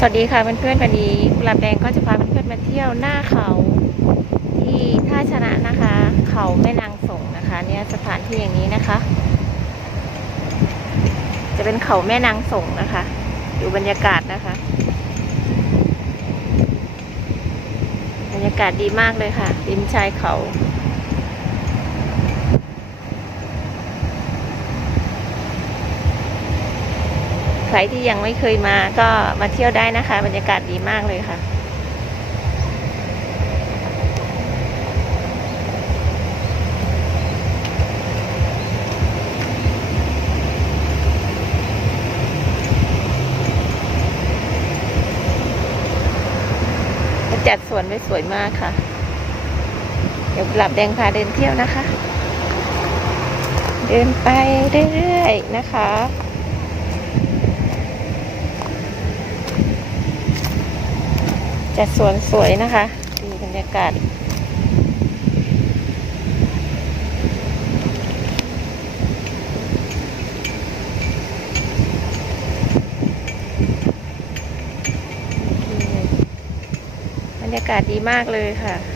สวัสดีค่ะเพื่อนๆวันนี้กุหลาบแดงก็จะพาเพื่อนๆมาเที่ยวหน้าเขาที่ท่าชนะนะคะ เขาแม่นางสงนะคะ เนี่ยสถานที่อย่างนี้นะคะ จะเป็นเขาแม่นางสงนะคะ ดูบรรยากาศนะคะ บรรยากาศดีมากเลยค่ะริมชายเขา ใครที่ยังไม่เคยมาก็มาเที่ยวได้นะคะ บรรยากาศดีมากเลยค่ะจัดสวนไว้สวยมากค่ะ เดี๋ยวกลับแดงพาเดินเที่ยวนะคะ เดินไปเรื่อยๆนะคะ จัดสวนสวยนะคะดูบรรยากาศบรรยากาศดีมากเลยค่ะ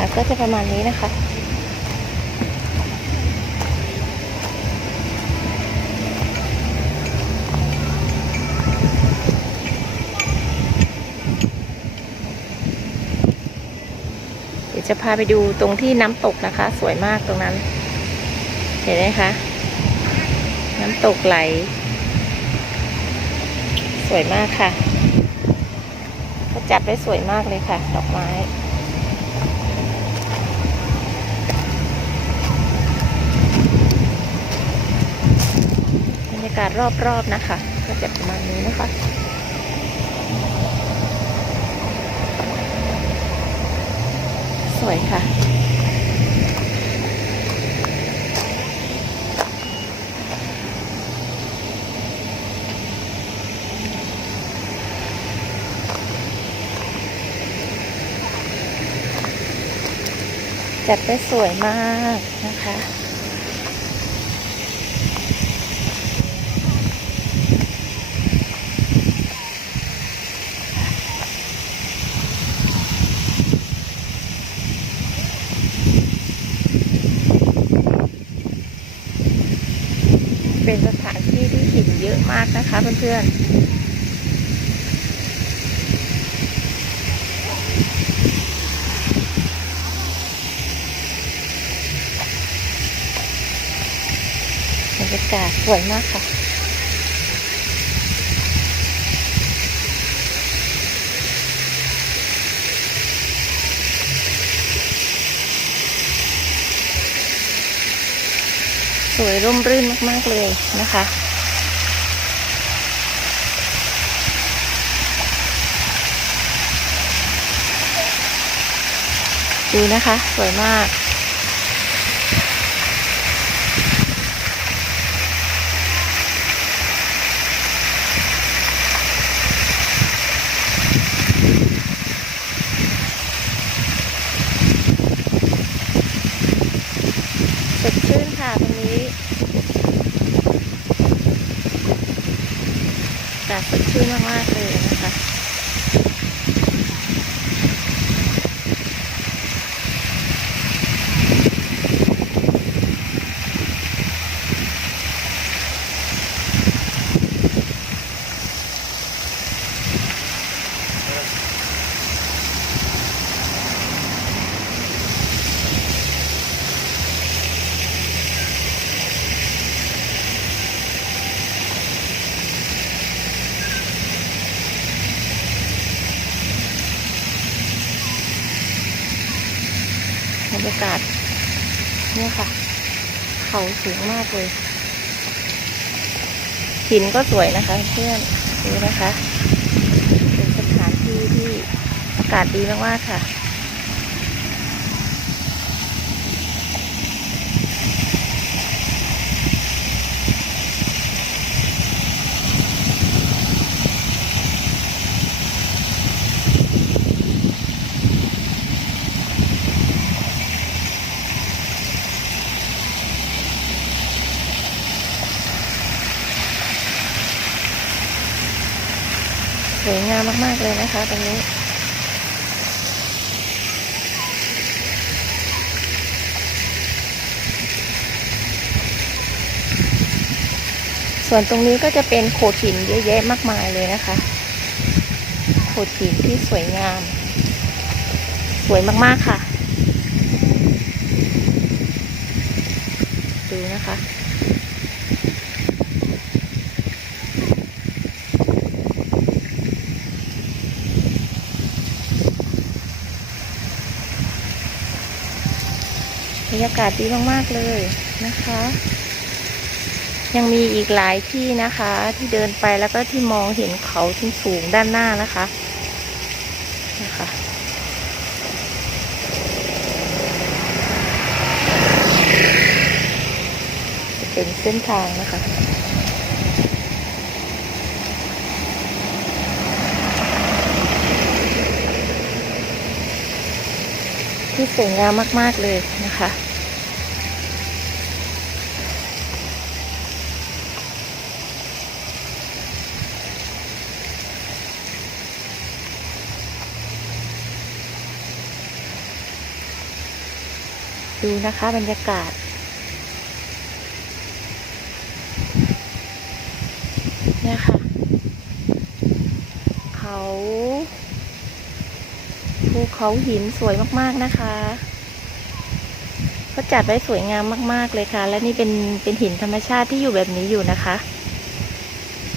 าก็จะประมาณนี้นะคะ เดี๋ยวจะพาไปดูตรงที่น้ำตกนะคะ สวยมากตรงนั้น เห็นไหมคะ น้ำตกไหล สวยมากค่ะเขาจัดไว้สวยมากเลยค่ะ ดอกไม้ บรรยากาศรอบๆนะคะก็จะประมาณนี้นะคะสวยค่ะ จัดได้สวยมากนะคะ เป็นสถานที่ที่หินเยอะมากนะคะเพื่อนๆบรรยากาศสวยมากค่ะ วยร่มรื่นมากๆเลยนะคะ ดูนะคะ สวยมาก สดชื่น นี้แต่สดชื่นมากๆเลย รรยากาศเนี่ยค่ะ เขาสูงมากเลยหินก็สวยนะคะ เพื่อนดูนะคะ เป็นสถานที่ที่อากาศดีมากๆค่ะ วยงามมาก ๆ เลยนะคะตรงนี้ ส่วนตรงนี้ก็จะเป็นโขดหินเยอะแยะมากมายเลยนะคะ โขดหินที่สวยงาม สวยมาก ๆ ค่ะ ดูนะคะ บรรยากาศดีมากๆเลยนะคะ ยังมีอีกหลายที่นะคะ ที่เดินไปแล้วก็ที่มองเห็นเขาที่สูงด้านหน้านะคะนะคะเป็นเส้นทางนะคะ ที่สวยงามมากๆเลยนะคะ ดูนะคะบรรยากาศ เนี่ยค่ะ เขา ภูเขาหินสวยมากๆนะคะก็จัดไว้สวยงามมาก ๆเลยค่ะ และนี่เป็นเป็นหินธรรมชาติที่อยู่แบบนี้อยู่นะคะ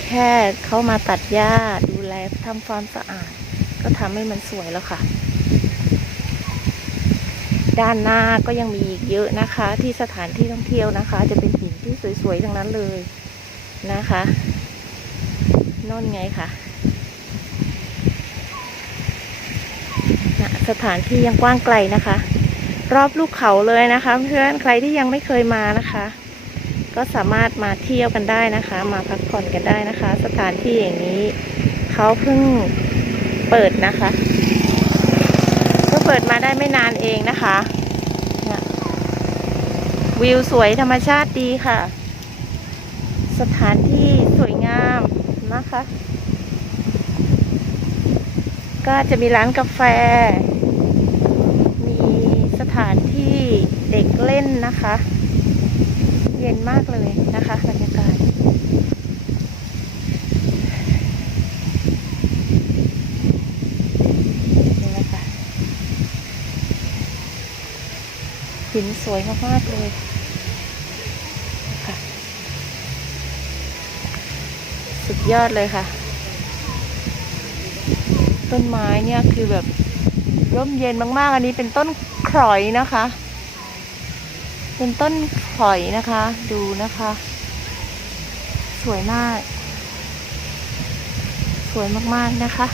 แค่เขามาตัดหญ้าดูแลทำความสะอาด ก็ทำให้มันสวยแล้วค่ะ ด้านหน้าก็ยังมีอีกเยอะนะคะ ที่สถานที่ท่องเที่ยวนะคะ จะเป็นหินที่สวยๆทั้งนั้นเลยนะคะโน่นไงค่ะนะ สถานที่ยังกว้างไกลนะคะ รอบลูกเขาเลยนะคะ เพื่อนใครที่ยังไม่เคยมานะคะ ก็สามารถมาเที่ยวกันได้นะคะ มาพักผ่อนกันได้นะคะ สถานที่อย่างนี้เขาเพิ่งเปิดนะคะเพิ่งเปิดมาได้ไม่นานเองนะคะวิวสวยธรรมชาติดีค่ะ สถานที่สวยงามนะคะ ก็จะมีร้านกาแฟ มีสถานที่เด็กเล่นนะคะ เย็นมากเลยนะคะบรรยากาศนี่นะคะหินสวยมากๆเลยค่ะ สุดยอดเลยค่ะ ต้นไม้เนี่ยคือแบบร่มเย็นมากๆ อันนี้เป็นต้นข่อยนะคะ เป็นต้นข่อยนะคะ ดูนะคะ สวยมาก สวยมากๆนะคะ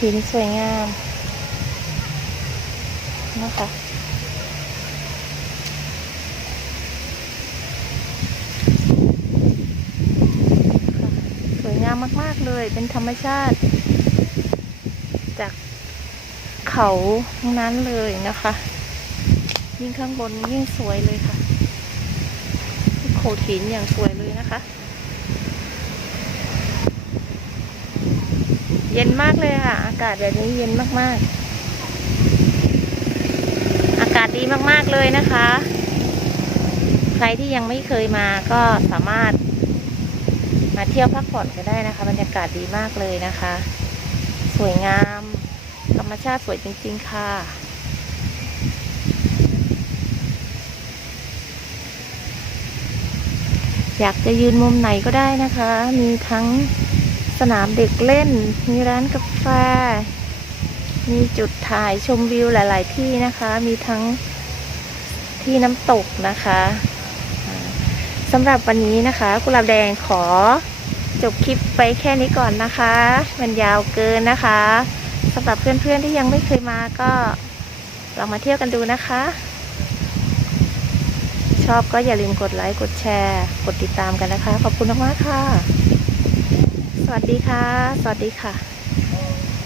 หินสวยงามนะคะ สวยงามมากๆเลย เป็นธรรมชาติ จากเขาทั้งนั้นเลยนะคะ ยิ่งข้างบนยิ่งสวยเลยค่ะโขดหินอย่างสวยเลยนะคะ เย็นมากเลยค่ะ อากาศแบบนี้เย็นมากๆ อากาศดีมากๆเลยนะคะ ใครที่ยังไม่เคยมาก็สามารถ มาเที่ยวพักผ่อนก็ได้นะคะ บรรยากาศดีมากเลยนะคะ สวยงาม ธรรมชาติสวยจริง ๆ ค่ะอยากจะยืนมุมไหนก็ได้นะคะ มีทั้งสนามเด็กเล่น มีร้านกาแฟ มีจุดถ่ายชมวิวหลาย ๆ ที่นะคะ มีทั้งที่น้ำตกนะคะ สำหรับวันนี้นะคะ กุหลาบแดงขอจบคลิปไปแค่นี้ก่อนนะคะ มันยาวเกินนะคะสำหรับเพื่อนๆที่ยังไม่เคยมาก็ลองมาเที่ยวกันดูนะคะ ชอบก็อย่าลืมกดไลค์กดแชร์ กดติดตามกันนะคะ ขอบคุณมากๆค่ะ สวัสดีค่ะ สวัสดีค่ะ